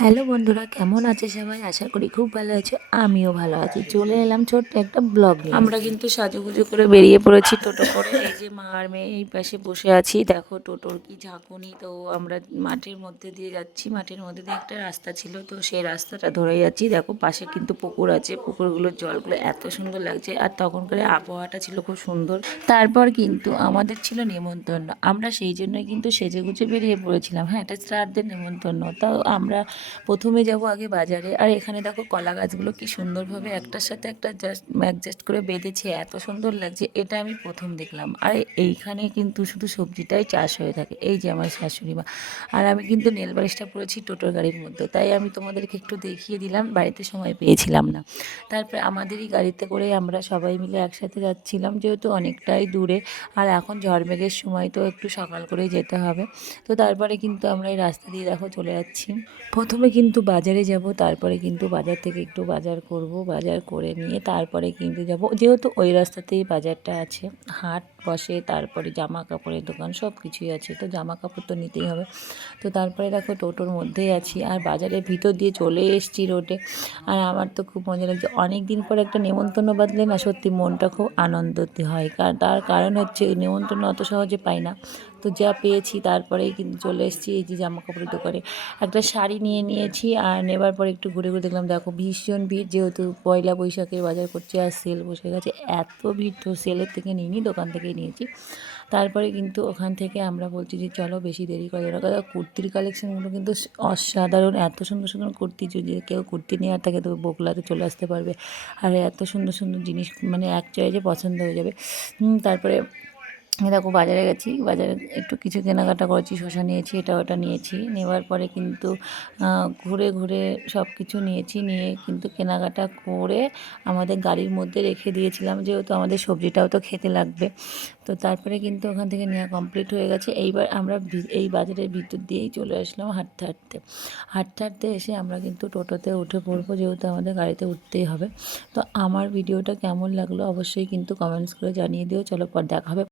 Hello বন্ধুরা, কেমন আছে সবাই? আশা করি খুব ভালো আছে। আমিও ভালো আছি। চলে এলাম ছোট্ট একটা ব্লগ নিয়ে। আমরা কিন্তু সাজুগুজু করে বেরিয়ে পড়েছি টোটো করে। এই যে মা আর মেয়ে এই পাশে বসে আছি। দেখো টোটোর কি ঝাঁকুনি। তো আমরা মাঠের মধ্যে দিয়ে যাচ্ছি। মাঠের মধ্যে দিয়ে একটা রাস্তা ছিল, তো সেই রাস্তাটা ধরে যাচ্ছি। দেখো পাশে কিন্তু পুকুর আছে। পুকুরগুলোর জলগুলো এত সুন্দর লাগছে, আর তখনকার আবহাওয়াটা ছিল খুব সুন্দর। তারপর কিন্তু আমাদের ছিল নেমন্তন্ন। আমরা সেই জন্যই কিন্তু সেজেগুজে বেরিয়ে পড়েছিলাম। হ্যাঁ, এটা শ্রাদ্ধের নেমন্তন্ন। তাও আমরা প্রথমে যাব আগে বাজারে। আর এখানে দেখো কলা গাছগুলো কি সুন্দরভাবে একটার সাথে একটা জাস্ট অ্যাডজাস্ট করে বেঁধেছে, এত সুন্দর লাগছে। এটা আমি প্রথম দেখলাম। আর এইখানে কিন্তু শুধু সবজিটাই চাষ হয়ে থাকে। এই যে আমার শাশুড়ি মা। আর আমি কিন্তু নেল পালিশটা পরেছি টোটোর গাড়ির মধ্যে, তাই আমি তোমাদেরকে একটু দেখিয়ে দিলাম, বাড়িতে সময় পেয়েছিলাম না। তারপরে আমাদেরই গাড়িতে করে আমরা সবাই মিলে একসাথে যাচ্ছিলাম, যেহেতু অনেকটাই দূরে। আর এখন ঝড়মেঘের সময়, তো একটু সকাল করেই যেতে হবে। তো তারপরে কিন্তু আমরা এই রাস্তা দিয়ে দেখো চলে যাচ্ছি। প্রথমে কিন্তু বাজারে যাব, তারপরে কিন্তু বাজার থেকে একটু বাজার করব। বাজার করে নিয়ে তারপরে কিন্তু যাব, যেহেতু ওই রাস্তাতেই বাজারটা আছে। হাট বসে, তারপরে জামা কাপড়ের দোকান সব কিছুই আছে, তো জামা কাপড় তো নিতেই হবে। তো তারপরে দেখো টোটোর মধ্যেই আছি, আর বাজারের ভিতর দিয়ে চলে এসেছি রোডে। আর আমার তো খুব মজা লাগছে। অনেক দিন পর একটা নেমন্তন্ন বাঁধলে না, সত্যি মনটা খুব আনন্দিত হয়। তার কারণ হচ্ছে নেমন্তন্ন অত সহজে পাই না। তো যা পেয়েছি তারপরেই কিন্তু চলে এসেছি এই যে জামা কাপড়ের দোকানে। একটা শাড়ি নিয়ে নিয়েছি, আর নেবার পরে একটু ঘুরে ঘুরে দেখলাম, দেখো ভীষণ ভিড়, যেহেতু পয়লা বৈশাখের বাজার করছে আর সেল বসে গেছে। এত ভিড়, তো সেলের থেকে নিইনি, দোকান থেকেই নিয়েছি। তারপরে কিন্তু ওখান থেকে আমরা বলছি যে চলো, বেশি দেরি করে না। কুর্তির কালেকশানগুলো কিন্তু অসাধারণ। এত সুন্দর সুন্দর কুর্তি, যদি কেউ কুর্তি নেওয়ার থাকে তো বোকলাতে চলে আসতে পারবে। আর এত সুন্দর সুন্দর জিনিস, মানে এক চয়েসে পছন্দ হয়ে যাবে। তারপরে দেখো বাজারে গেছি, বাজারে একটু কিছু কেনাকাটা করেছি, শসা নিয়েছি, এটা ওটা নিয়েছি। নেওয়ার পরে কিন্তু ঘুরে ঘুরে সব কিছু নিয়েছি, নিয়ে কিন্তু কেনাকাটা করে আমাদের গাড়ির মধ্যে রেখে দিয়েছিলাম, যেহেতু আমাদের সবজিটাও তো খেতে লাগবে। তো তারপরে কিন্তু ওখান থেকে নেওয়া কমপ্লিট হয়ে গেছে। এইবার আমরা এই বাজারের ভিতর দিয়েই চলে আসলাম হাঁটতে হাঁটতে। হাঁটতে হাঁটতে এসে আমরা কিন্তু টোটোতে উঠে পড়বো, যেহেতু আমাদের গাড়িতে উঠতেই হবে। তো আমার ভিডিওটা কেমন লাগলো অবশ্যই কিন্তু কমেন্টস করে জানিয়ে দিও। চলো পর দেখা হবে।